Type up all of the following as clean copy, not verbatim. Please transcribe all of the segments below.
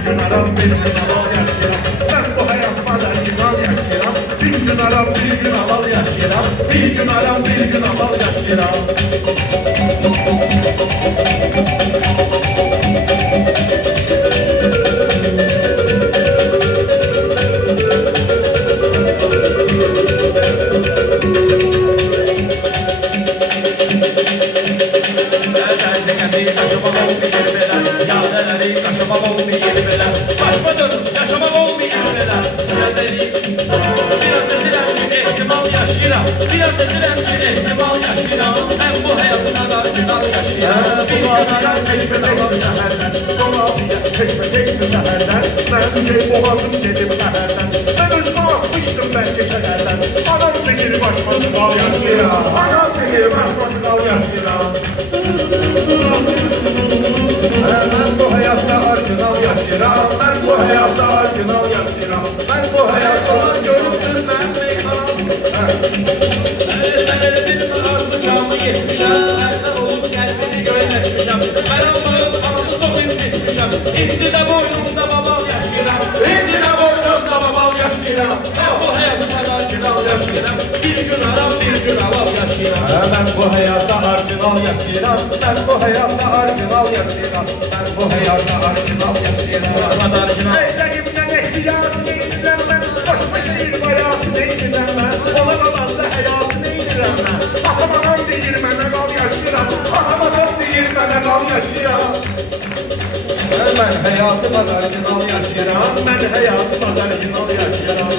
bir gün aram, bir gün alal yaşayıram. Ben bu hayatıma derginal yaşayıram. Bir gün aram, bir gün alal yaşayıram. Bir gün aram, bir gün alal yaşayıram. Biraz edirəm ki, ehtimal yaşayıram. Mən bu həyatına dargınal yaşayıram. Bir gün aram, bir gün alal səhərdən. Dolabıya çəkmə səhərdən. Mən şey boğazım dedim səhərdən. Mən özümü asmışdım bəlkə kədərdən. Anam çəkir başması qal yaşayıram. Anam çəkir başması qal yaşayıram. Mən bu həyatda argınal yaşayıram. Mən bu həyatda argınal yaşayıram. Mən bu həyatda görübdür mən meyxanam. Sən elə bilmə arzu camı yetmişəm. Məndən olub qəlbini göynətmişəm. Mən olmayıb anamı çox incitmişəm. İndi də boynumda babal yaşayıram. İndi də boynumda babal yaşayıram. Mən bu həyatda dargınal yaşayıram. Bir gün aram, bir gün alal yaşayıram. Mən bu həyatda argınal yaşayıram. Mən bu həyatda argınal yaşayıram. Mən bu həyatda argınal yaşayıram. Əllərimdən ehtiyacı neydirəm mən. Başma şehir hayatı neydirəm mən. Ona qalanda həyatı neydirəm mən. Atam anam deyir mənə qal yaşayıram. Atam anam deyir mənə qal yaşayıram. Mən həyatıma dargınal yaşayıram. Mən həyatıma dargınal yaşayıram.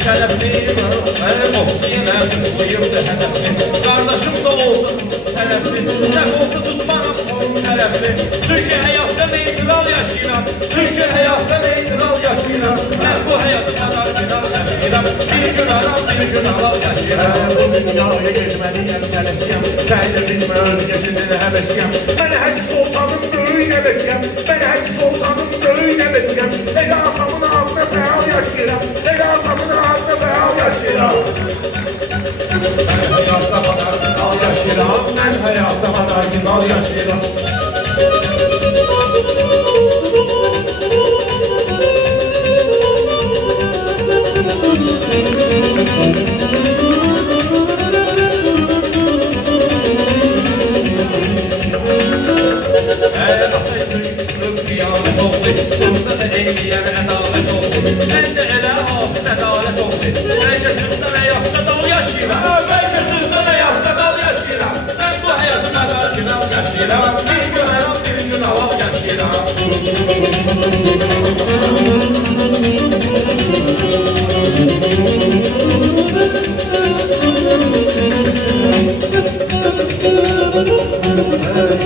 Şərəfli, oxsiyinə düşməyibdir hədəfli. Qardaşım da olsun tərəfli, səhv olsa tutmaram onun tərəfli. Çünki həyatda neytral yaşayıram. Çünki həyatda neytral yaşayıram. Mən bu həyatda dargınal yaşayıram. Bir gün aram, bir gün alal yaşayıram. Bu dünyaya gelməliyəm, tələsiyəm. Səhlə bilmə özgəsindən həvəsiyəm. Mən həc sultanım böyük nəvəsiyəm. Mən həc sultanım böyük nəvəsiyəm. Elə atamın adına fəal yaşayıram. Elə atamın adına fəal yaşayıram. Mən həyatda dargınal yaşayıram. Mən həyatda dargınal yaşayıram. Burada da eyləyər ədalət oldu. Məndə elə hafız ədalət oldu. Bəlkə sizdən həyatda dal yaşayıram. Bəlkə sizdən həyatda dal yaşayıram. Mən bu həyatına dargınal yaşayıram. Bir gün aram, bir gün alal yaşayıram.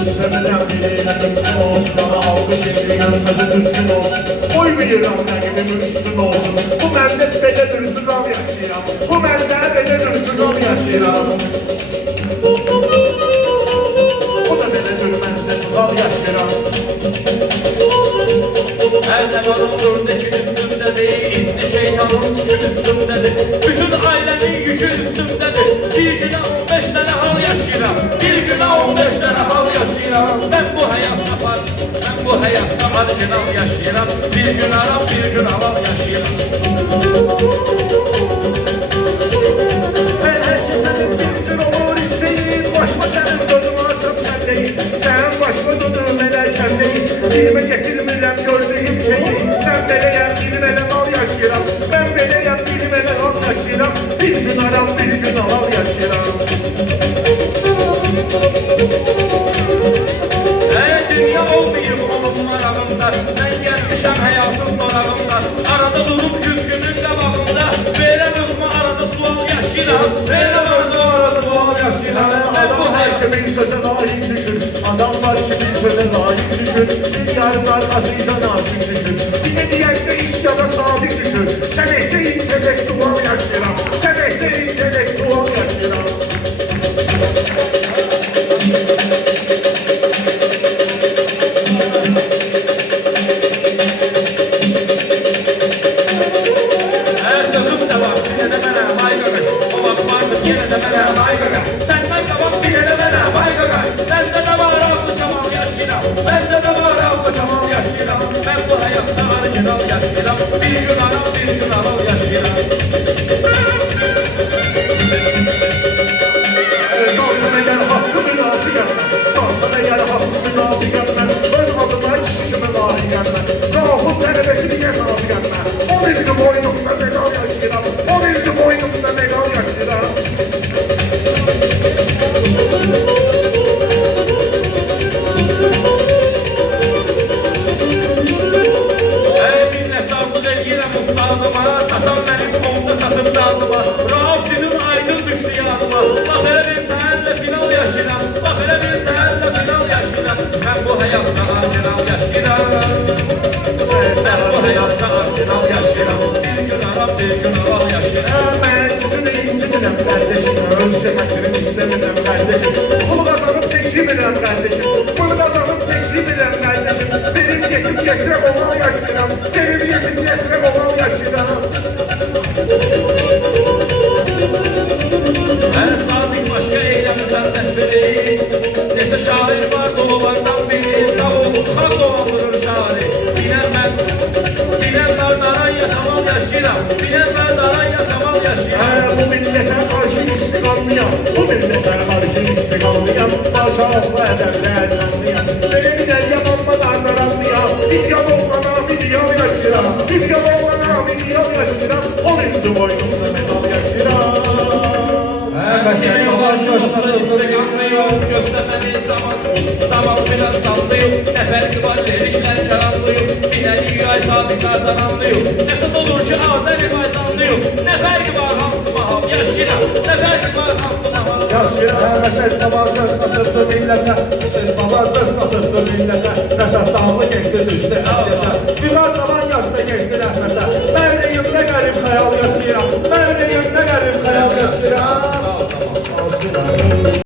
İstəmirəm bilirəm mümkün olsun. Bana alqış edilən sözü düzgün olsun. Qoymayıram rəqibim üstün olsun. Bu məndə belə dürcüqal yaşayıram. Bu məndə belə dürcüqal yaşayıram. O da belədir məndə cüqal yaşayıram. Əldən alındır neçin üstümdədir. İndi şeytanın tükü üstümdədir. Bütün ailənin yükü üstümdədir. Bir günə 15 dənə hal yaşayıram. Bir günə 15 dənə hal yaşayıram. Mən bu həyatda var, mən bu həyatda marginal yaşayıram. Bir gün aram, bir gün alal yaşayıram. Mən hər kəsənin bir cür olur istəyir. Başma sənin dönümü atıp kəndəyim. Sən başma dönüm elə kəndəyim. Dilmə getirmirəm gördüyüm şeyi. Mən beləyəm, dilim elə qal yaşayıram. Mən beləyəm, dilim elə qal yaşayıram. Bir gün aram, bir gün alal yaşayıram. Dünya olmayıb onun marağında. Mən gəlmişəm həyatın sorağında. Arada durup güzgünün qabağında. Verəm özümə arada sual yaşayıram. Verəm özümə arada sual yaşayıram. Adam var ki bir söze layık düşün. Adam var ki bir söze layık düşün. Bir yarınlar azizan aşık düşün. Bir de diyette ilk ya da sadık düşün. Sen ekte intellektual yaşayıram. Sen ekte intellektual yaşayıram. Sözüm de var, yine de mənə vay qaqaş. O vaxt vardı, yine de mənə vay qaqaş. Səndən qabaq bir yerə mənə vay qaqaş. Məndə də var, ağlı camal yaşayıram. Məndə də orijinal yaşayıram. Ben bu həyatda orijinal yaşayıram. Bir gün aram, bir gün aral yaşayıram. Ben bütün incidirəm kardeşim, öz şəhətimi istəmirəm kardeşim. Bunu kazanıp tekrimirəm kardeşim, bunu kazanıp tekrimirəm kardeşim. Benim yetim yesrek olan yaşayıram, benim yetim yesrek olan yaşayıram. Hər sabiq başqa eyləməsən təsviri. Neçə şair var doğulardan biri. Sağ olsun xalq dolandırır şairi. Bilən mən daran yasamal yaşayıram. Bilən mən daran yasamal yaşayıram. Bu millete karşı istikamlıyam, bu millete karşı istikamlıyam. Başa okla ederler canlıyam, benim gel yamanma dardaranlıyam. Bir yal oğlana bir yal yaşıram, bir yal oğlana bir yal yaşıram. On indi boynumda medal yaşıram. Kimi var gözləri istiqamlıyım. Gözləməni zaman filan sallıyım. Nə fərqi var verişlər karanlıyım. Binəli ay sabiqlərdən anlıyım. Əsas olur ki Azəri bayzanlıyım. Nə fərqi var hamısı mahal yaşayıram. Nə fərqi var hamısı mahal. Yaşıram, Rəşad baba söz satırdı millete, Rəşad baba söz satırdı millete. Rəşad dağlı geçti düştü əziyyətə, Güzar zaman yaşda geçti rəhmətə. Məvrəyimdə qərib xəyal yaşayıram, məvrəyimdə qərib xəyal yaşayıram.